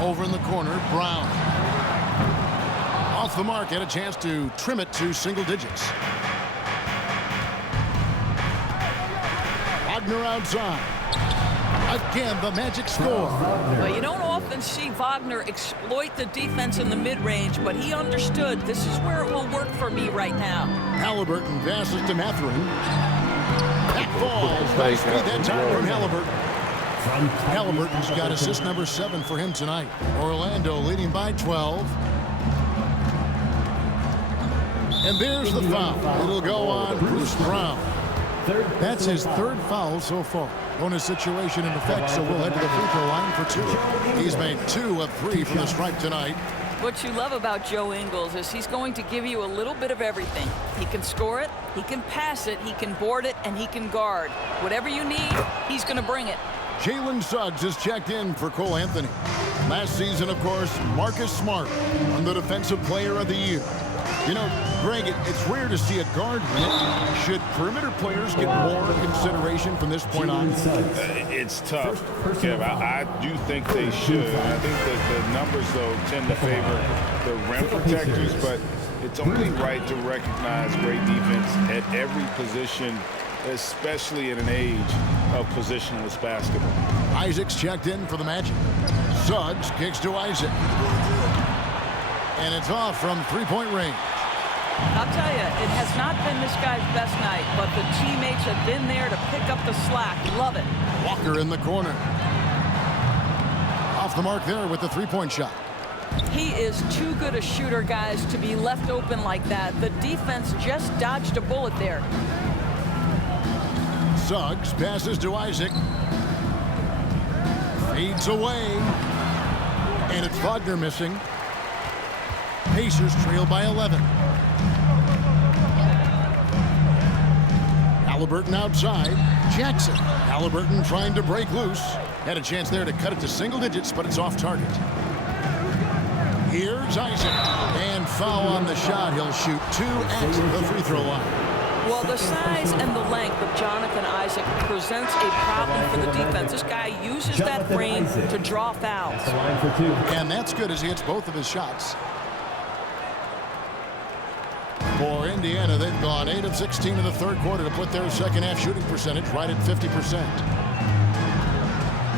Over in the corner, Brown. Off the mark, had a chance to trim it to single digits. Wagner outside. Again, the Magic score. Well, you don't often see Wagner exploit the defense in the mid-range, but he understood this is where it will work for me right now. Halliburton passes to Mathurin. That falls. Nice feed that time from Halliburton. Halliburton's got assist number 7 for him tonight. Orlando leading by 12. And there's the foul. It'll go on Bruce Brown. That's his 3rd foul so far. Bonus situation in effect, so we'll head to the free throw line for 2. He's made 2 of 3 from the stripe tonight. What you love about Joe Ingles is he's going to give you a little bit of everything. He can score it, he can pass it, he can board it, and he can guard. Whatever you need, he's going to bring it. Jalen Suggs is checked in for Cole Anthony. Last season, of course, Marcus Smart won the Defensive Player of the Year. You know, Greg, it's rare to see a guard win it. Should perimeter players get more consideration from this point on? It's tough, Kev. I do think they should. I think that the numbers, though, tend to favor the rim protectors, but it's only right to recognize great defense at every position, especially in an age of positionless basketball. Isaac's checked in for the Magic. Suggs kicks to Isaac. And it's off from three-point range. I'll tell you, it has not been this guy's best night, but the teammates have been there to pick up the slack. Love it. Walker in the corner. Off the mark there with the three-point shot. He is too good a shooter, guys, to be left open like that. The defense just dodged a bullet there. Suggs passes to Isaac. Feeds away. And it's Wagner missing. Pacers trail by 11. Halliburton outside. Jackson. Halliburton trying to break loose. Had a chance there to cut it to single digits, but it's off target. Here's Isaac. And foul on the shot. He'll shoot 2 at the free throw line. Well, the size and the length of Jonathan Isaac presents a problem for the defense. This guy uses that frame to draw fouls. And that's good as he hits both of his shots. For Indiana, they've gone 8 of 16 in the third quarter to put their second half shooting percentage right at 50%.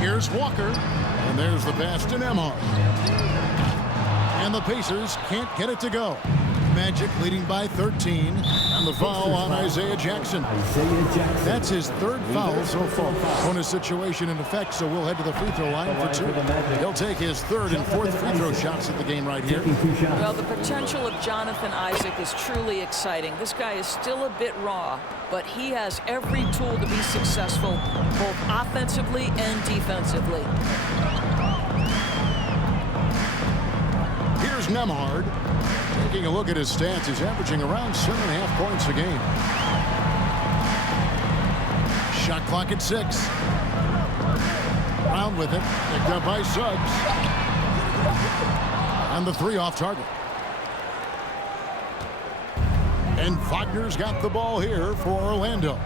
Here's Walker, and there's the pass to Nembhard. And the Pacers can't get it to go. Magic leading by 13. And the foul on Isaiah Jackson. That's his third foul so far. Bonus situation in effect, so we'll head to the free throw line for 2. He'll take his third and fourth free throw shots at the game right here. Well, the potential of Jonathan Isaac is truly exciting. This guy is still a bit raw, but he has every tool to be successful, both offensively and defensively. Here's Nembhard. Taking a look at his stats, he's averaging around 7.5 points a game. Shot clock at 6. Brown with it. Picked up by Suggs. And the 3 off target. And Wagner's got the ball here for Orlando.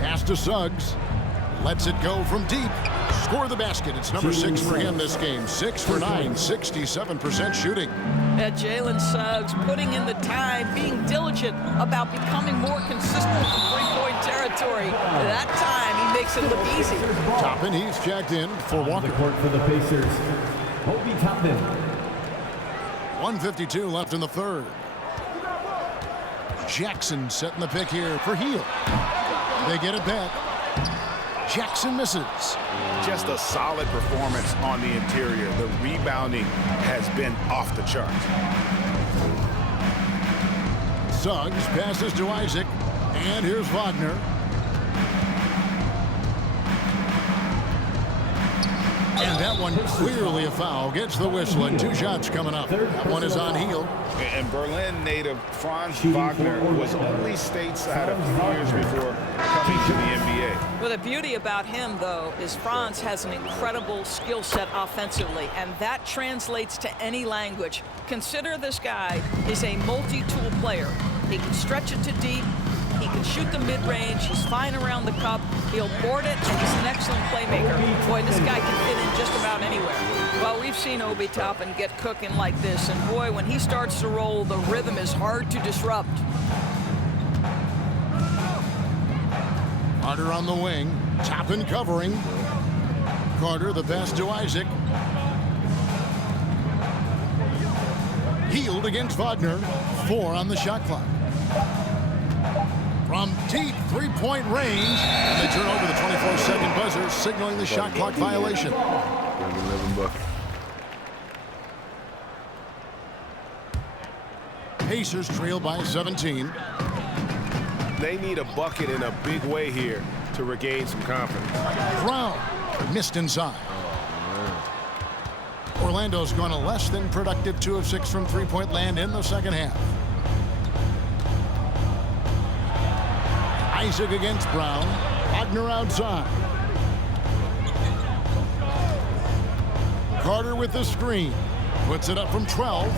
Pass to Suggs. Lets it go from deep. Score the basket. It's number 6 for him this game. 6 for 9, 67% shooting. Yeah, Jalen Suggs putting in the time, being diligent about becoming more consistent from three-point territory. That time, he makes it look easy. Toppin, he's checked in for Walker. The court for the Pacers, Obi Toppin. 1:52 left in the third. Jackson setting the pick here for Hield. They get it back. Jackson misses. Just a solid performance on the interior. The rebounding has been off the charts. Suggs passes to Isaac. And here's Wagner. And that one clearly a foul. Gets the whistle and 2 shots coming up. That one is on Hield. And Berlin native Franz Wagner was only stateside a few years before coming to the NBA. Well, the beauty about him, though, is Franz has an incredible skill set offensively, and that translates to any language. Consider this guy is a multi-tool player. He can stretch it to deep. He can shoot the mid-range. He's fine around the cup. He'll board it, and he's an excellent playmaker. Boy, this guy can fit in just about anywhere. Well, we've seen Obi Toppin get cooking like this, and boy, when he starts to roll, the rhythm is hard to disrupt. Carter on the wing. Toppin covering. Carter, the pass to Isaac. Hield against Wagner. 4 on the shot clock. From deep three-point range. And they turn over the 24-second buzzer, signaling the shot clock violation. Pacers trail by 17. They need a bucket in a big way here to regain some confidence. Brown missed inside. Orlando's gone a less than productive 2 of 6 from three-point land in the second half. Isaac against Brown. Wagner outside. Carter with the screen. Puts it up from 12.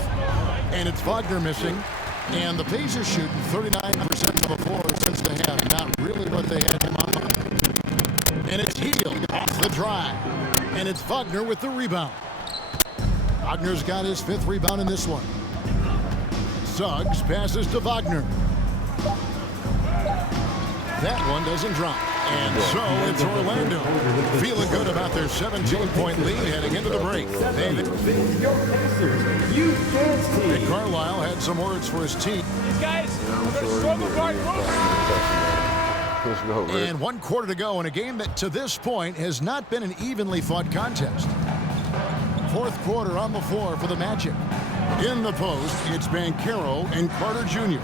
And it's Wagner missing. And the Pacers shooting 39% from the floor since the half. Not really what they had in mind. And it's Hield off the drive. And it's Wagner with the rebound. Wagner's got his 5th rebound in this one. Suggs passes to Wagner. That one doesn't drop. And so it's Orlando feeling good about their 17-point lead heading into the break. Nick Carlisle had some words for his team. These guys are going to struggle guard movement. And 1 quarter to go in a game that to this point has not been an evenly fought contest. 4th quarter on the floor for the Magic. In the post, it's Banchero and Carter Jr.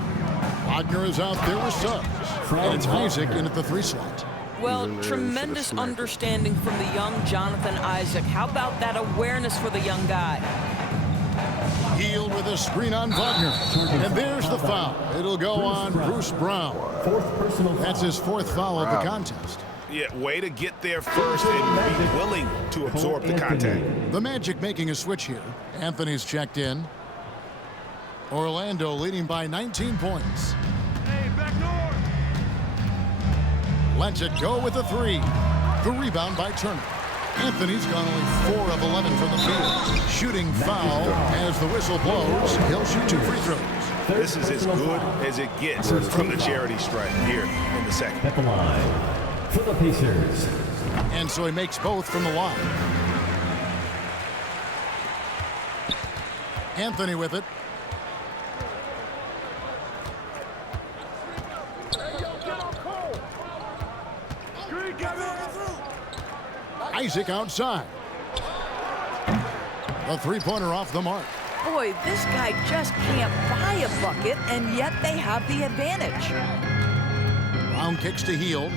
Wagner is out there with Suggs. And it's Isaac in at the 3 slot. Well, tremendous understanding from the young Jonathan Isaac. How about that awareness for the young guy? Hield with a screen on Wagner. And there's the foul. It'll go on Bruce Brown. That's his 4th foul of the contest. Yeah, way to get there first and be willing to absorb the contact. The Magic making a switch here. Anthony's checked in. Orlando leading by 19 points. Hey, back north. Lets it go with a 3. The rebound by Turner. Anthony's gone only 4 of 11 from the field. Shooting foul as the whistle blows. He'll shoot 2 free throws. This is as good as it gets from the charity stripe here in the second. At the line for the Pacers. And so he makes both from the line. Anthony with it. Isaac outside. The three-pointer off the mark. Boy, this guy just can't buy a bucket, and yet they have the advantage. Brown kicks to Hield.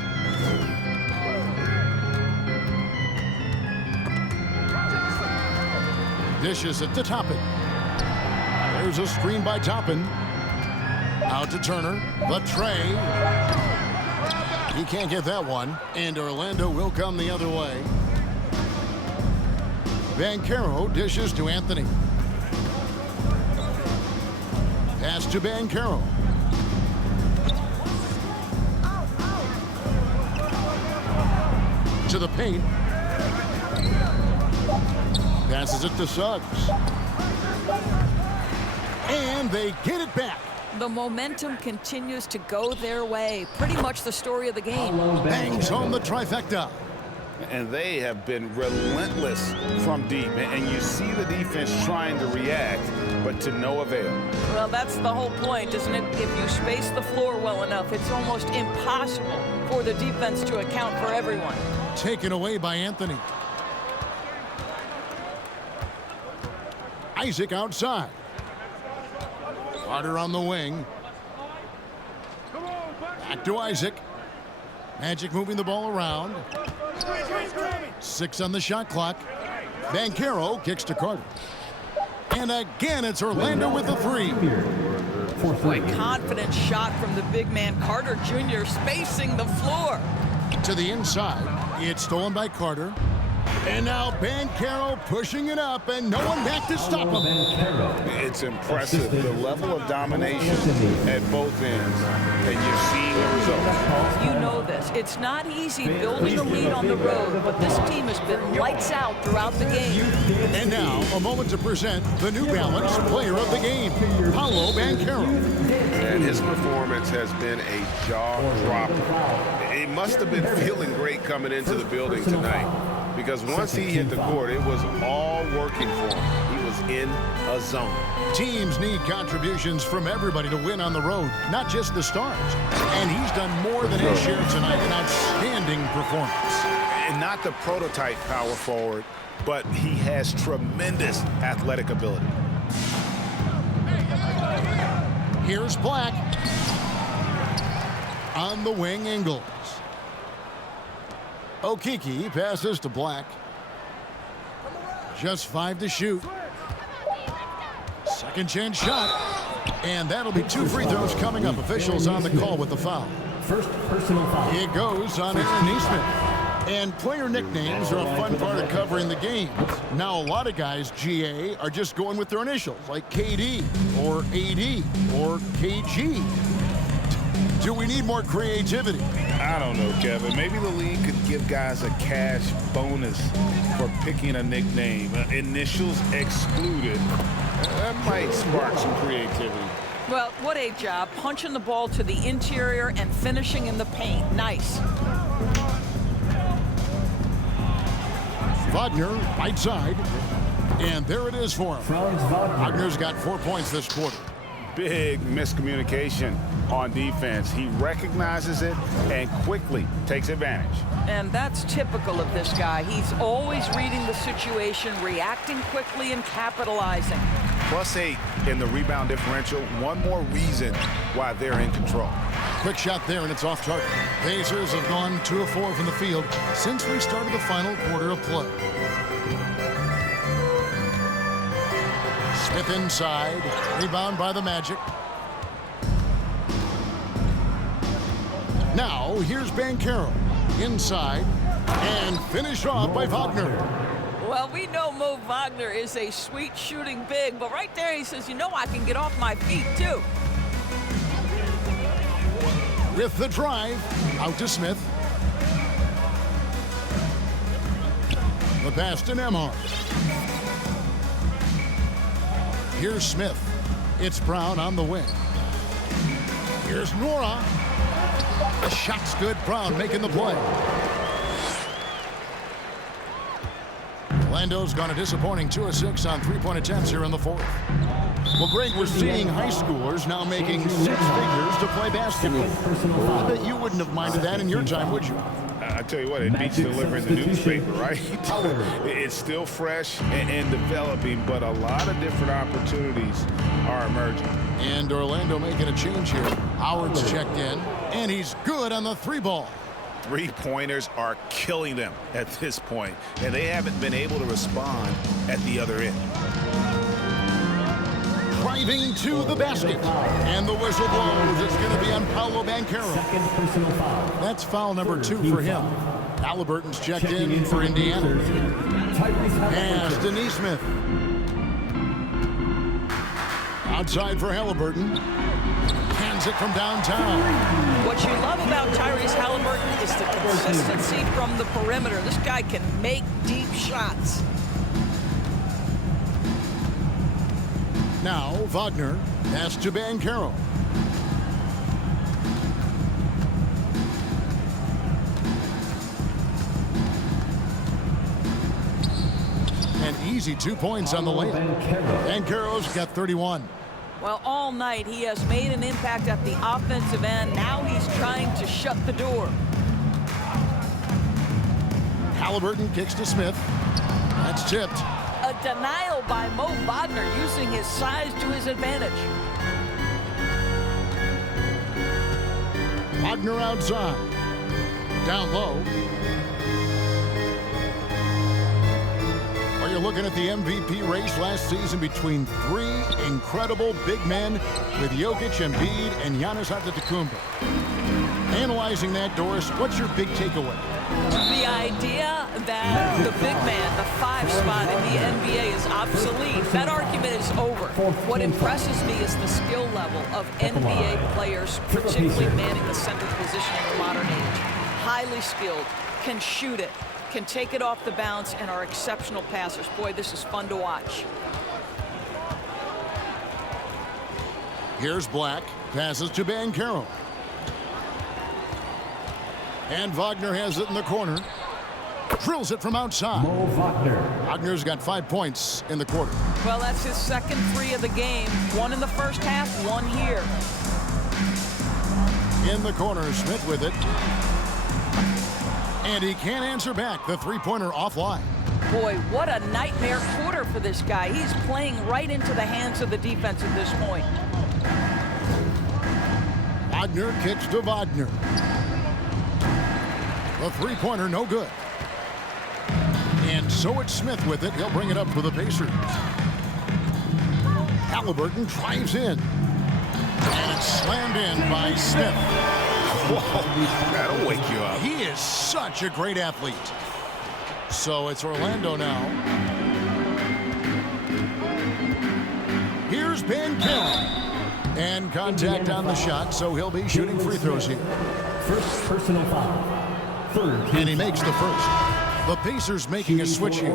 Dishes it to Toppin. There's a screen by Toppin. Out to Turner. The tray. He can't get that one. And Orlando will come the other way. Banchero dishes to Anthony. Pass to Banchero. To the paint. Passes it to Suggs. And they get it back. The momentum continues to go their way. Pretty much the story of the game. Bangs home the trifecta. And they have been relentless from deep. And you see the defense trying to react, but to no avail. Well, that's the whole point, isn't it? If you space the floor well enough, it's almost impossible for the defense to account for everyone. Taken away by Anthony. Isaac outside. Carter on the wing. Back to Isaac. Magic moving the ball around. 6 on the shot clock. Banchero kicks to Carter. And again, it's Orlando with the three. Boy, confident shot from the big man Carter Jr. spacing the floor. To the inside. It's stolen by Carter. And now Banchero pushing it up, and no one back to stop him. It's impressive, the level of domination at both ends, and you're seeing the results. You know this. It's not easy building a lead on the road, but this team has been lights out throughout the game. And now, a moment to present the New Balance Player of the Game, Paolo Banchero. And his performance has been a jaw-dropper. He must have been feeling great coming into the building tonight. Because once he hit the court, it was all working for him. He was in a zone. Teams need contributions from everybody to win on the road, not just the stars. And he's done more than his share tonight. An outstanding performance. And not the prototype power forward, but he has tremendous athletic ability. Here's Black. On the wing, Ingles. Okeke passes to Black. Just 5 to shoot. Second chance shot. And that'll be 2 free throws coming up. Officials on the call with the foul. First personal foul. It goes on Aaron Nesmith. And player nicknames are a fun part of covering the game. Now, a lot of guys, GA, are just going with their initials, like KD or AD or KG. Do we need more creativity? I don't know, Kevin. Maybe the league could give guys a cash bonus for picking a nickname. Initials excluded. That might spark some creativity. Well, what a job. Punching the ball to the interior and finishing in the paint. Nice. Wagner, right side. And there it is for him. Franz Wagner. Wagner's got 4 points this quarter. Big miscommunication on defense. He recognizes it and quickly takes advantage. And that's typical of this guy. He's always reading the situation, reacting quickly, and capitalizing. +8 in the rebound differential. One more reason why they're in control. Quick shot there, and it's off target. Pacers have gone 2 of 4 from the field since we started the final quarter of play. Smith inside. Rebound by the Magic. Now, here's Banchero. Inside. And finished off by Wagner. Well, we know Mo Wagner is a sweet shooting big, but right there he says, you know, I can get off my feet, too. With the drive. Out to Smith. The pass to Nembhard. Here's Smith. It's Brown on the wing. Here's Nora. The shot's good. Brown making the play. Orlando's gone a disappointing 2 of 6 on 3-point attempts here in the fourth. Well, Greg, we're seeing high schoolers now making 6 figures to play basketball. I bet you wouldn't have minded that in your time, would you? I tell you what, it beats delivering the newspaper, right? It's still fresh and developing, but a lot of different opportunities are emerging. And Orlando making a change here. Howard's checked in, and he's good on the 3-ball. Three-pointers are killing them at this point, and they haven't been able to respond at the other end. Driving to the basket, and the whistle blows. It's going to be on Paolo Banchero. Second personal foul. That's foul number 2 for him. Halliburton's checked in for Indiana. Pass to Nesmith. Outside for Halliburton. Hands it from downtown. What you love about Tyrese Halliburton is the consistency from the perimeter. This guy can make deep shots. Now Wagner pass to Banchero. An easy 2 points on the layup. Banchero's got 31. Well, all night he has made an impact at the offensive end. Now he's trying to shut the door. Halliburton kicks to Smith. That's tipped. A denial by Mo Wagner, using his size to his advantage. Wagner outside. Down low. Well, you're looking at the MVP race last season between 3 incredible big men with Jokic, Embiid, and Giannis Antetokounmpo. Analyzing that, Doris, what's your big takeaway? The idea that the big man, the 5 spot in the NBA is obsolete. That argument is over. What impresses me is the skill level of NBA players, particularly manning the center position in the modern age. Highly skilled, can shoot it, can take it off the bounce, and are exceptional passers. Boy, this is fun to watch. Here's Black, passes to Banchero. And Wagner has it in the corner. Drills it from outside. Mo Wagner. Wagner's got 5 points in the quarter. Well, that's his second 3 of the game. 1 in the first half, 1 here. In the corner, Smith with it. And he can't answer back. The 3-pointer offline. Boy, what a nightmare quarter for this guy. He's playing right into the hands of the defense at this point. Wagner kicks to Wagner. The 3-pointer, no good. And so it's Smith with it. He'll bring it up for the Pacers. Halliburton drives in. And it's slammed in by Smith. Whoa, that'll wake you up. He is such a great athlete. So it's Orlando now. Here's Banchero. And contact on the shot, so he'll be shooting free throws here. First personal foul. And he makes the first. The Pacers making a switch here.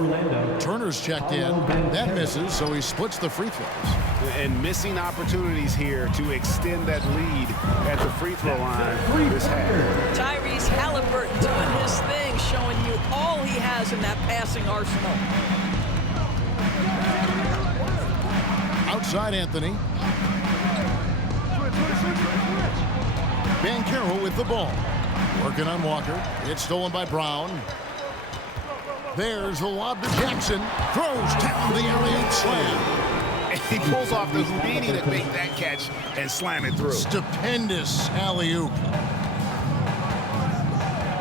Turner's checked in. That misses, so he splits the free throws. And missing opportunities here to extend that lead at the free throw line this half. Tyrese Halliburton doing his thing, showing you all he has in that passing arsenal. Outside Anthony. Banchero with the ball. Working on Walker. It's stolen by Brown. There's the lob to Jackson. Throws down the alley-oop slam. And he pulls off the Houdini to make that catch and slam it through. Stupendous alley-oop.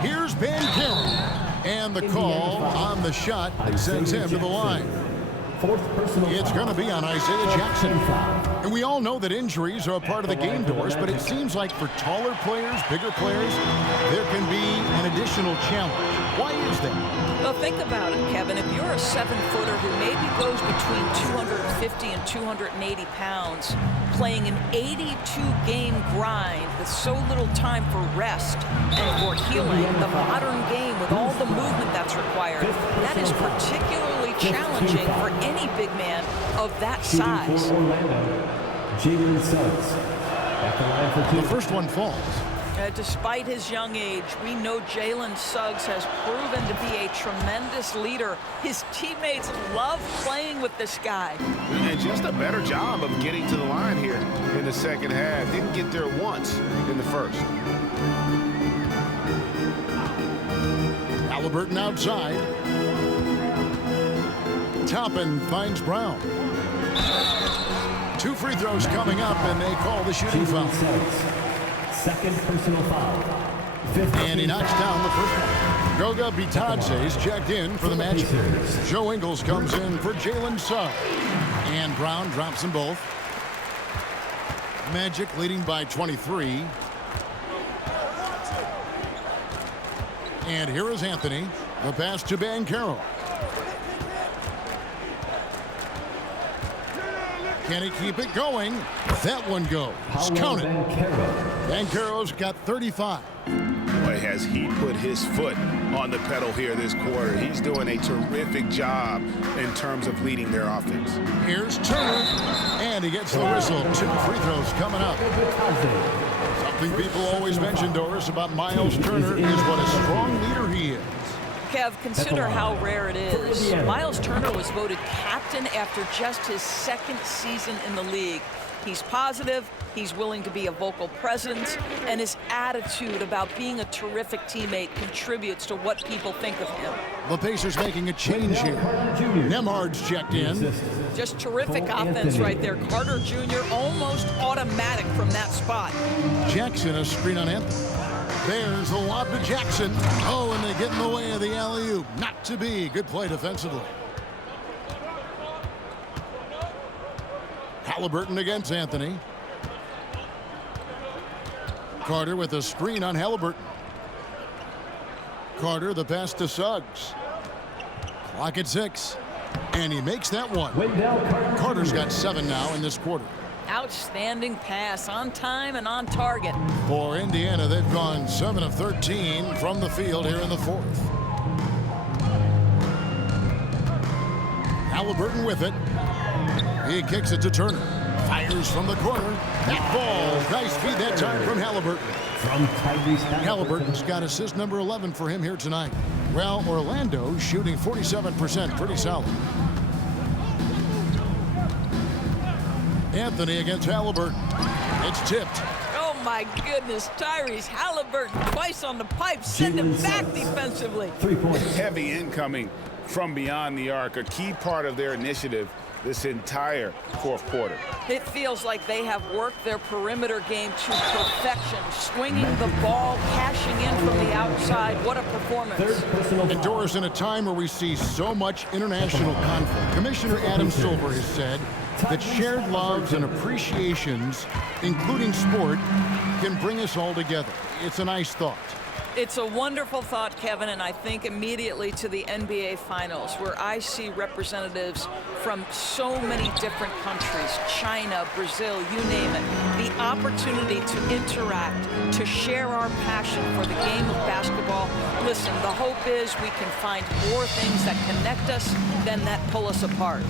Here's Banchero. And the call on the shot that sends him to the line. It's going to be on Isaiah Jackson. And we all know that injuries are a part of the game, Doris, but it seems like for taller players, bigger players, there can be an additional challenge. Why is that? Well, think about it, Kevin. If you're a 7-footer who maybe goes between 250 and 280 pounds, playing an 82-game grind with so little time for rest and for healing, the modern game with all the movement that's required, that is particularly challenging for any big man of that size. Jalen Suggs at the line for 2. The first one falls. Despite his young age, we know Jalen Suggs has proven to be a tremendous leader. His teammates love playing with this guy. And just a better job of getting to the line here in the second half. Didn't get there once in the first. Halliburton outside. Toppin finds Brown. 2 free throws coming up, and they call the shooting foul. Second personal foul. And he knocks down the first one. Goga Bitadze is checked in for the Magic. Joe Ingles comes in for Jalen Suggs. And Brown drops them both. Magic leading by 23. And here is Anthony. The pass to Banchero. Can he keep it going? That one goes. Count it. Banchero's got 35. Boy, has he put his foot on the pedal here this quarter. He's doing a terrific job in terms of leading their offense. Here's Turner, and he gets the whistle. 2 free throws coming up. Something people always mention, Doris, about Miles Turner is what a strong leader he is. Kev, consider how rare it is. Miles Turner was voted captain after just his 2nd season in the league. He's positive, he's willing to be a vocal presence, and his attitude about being a terrific teammate contributes to what people think of him. The Pacers making a change here. Nemhard's checked in. Just terrific offense right there. Carter Jr. almost automatic from that spot. Jackson a screen on Anthony. There's a lob to Jackson. Oh, and they get in the way of the alley-oop. Not to be. Good play defensively. Halliburton against Anthony. Carter with a screen on Halliburton. Carter the pass to Suggs. Clock at 6. And he makes that one. Carter's got 7 now in this quarter. Outstanding pass, on time and on target. For Indiana, they've gone 7 of 13 from the field here in the 4th. Halliburton with it. He kicks it to Turner. Fires from the corner. That ball. Nice feed that time from Halliburton. Halliburton's got assist number 11 for him here tonight. Well, Orlando shooting 47%. Pretty solid. Anthony against Halliburton. It's tipped. Oh, my goodness. Tyrese Halliburton twice on the pipe. Send him back defensively. 3 points. Heavy incoming from beyond the arc, a key part of their initiative this entire 4th quarter. It feels like they have worked their perimeter game to perfection. Swinging the ball, cashing in from the outside. What a performance. And Doris, in a time where we see so much international conflict, Commissioner Adam Silver has said that shared loves and appreciations, including sport, can bring us all together. It's a nice thought. It's a wonderful thought, Kevin, and I think immediately to the NBA Finals, where I see representatives from so many different countries, China, Brazil, you name it, the opportunity to interact, to share our passion for the game of basketball. Listen, the hope is we can find more things that connect us than that pull us apart.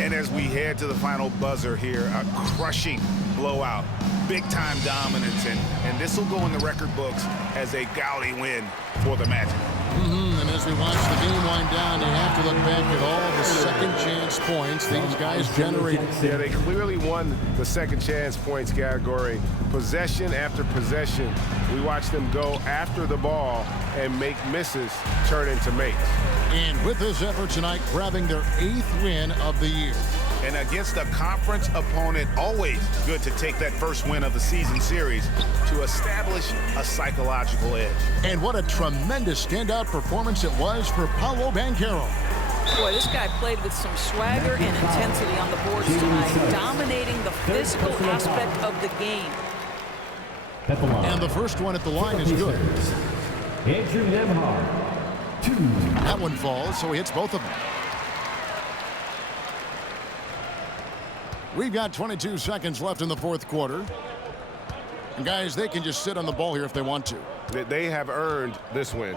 And as we head to the final buzzer here, a crushing blowout, big-time dominance, and this will go in the record books as a gaudy win for the Magic. And as we watch the game wind down, you have to look back at all the second-chance points these guys generated. Yeah, they clearly won the second-chance points category. Possession after possession, we watched them go after the ball and make misses turn into makes. And with this effort tonight, grabbing their 8th win of the year. And against a conference opponent, always good to take that first win of the season series to establish a psychological edge. And what a tremendous standout performance it was for Paolo Banchero. Boy, this guy played with some swagger and intensity on the boards tonight, dominating the physical aspect of the game. And the first one at the line is good. Andrew Nemhard. 2. That one falls, so he hits both of them. We've got 22 seconds left in the 4th quarter. And guys, they can just sit on the ball here if they want to. They have earned this win.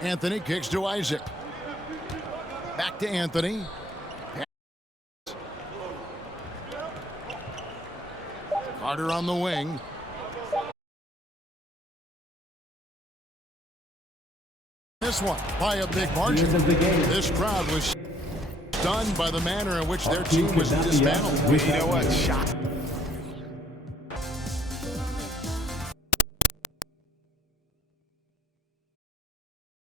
Anthony kicks to Isaac. Back to Anthony. Carter on the wing. This one by a big margin. This crowd was stunned by the manner in which their team was dismantled. You know what? Shocked.